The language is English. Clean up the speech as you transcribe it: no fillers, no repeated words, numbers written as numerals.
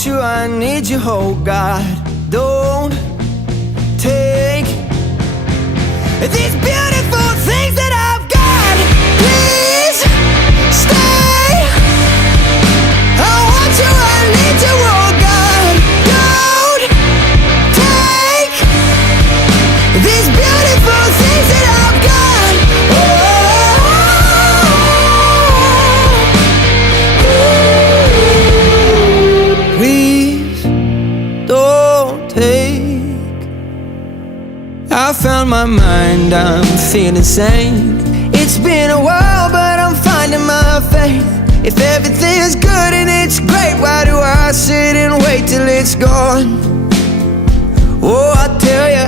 want you, I need you, oh God. Don't take these beautiful things that I've got. Please stay. I want you, I need you, oh God. Don't take these beautiful things that I've got. Please don't take. I found my mind, I'm feeling sane. It's been a while, but I'm finding my faith. If everything's good and it's great, why do I sit and wait till it's gone? Oh, I tell you,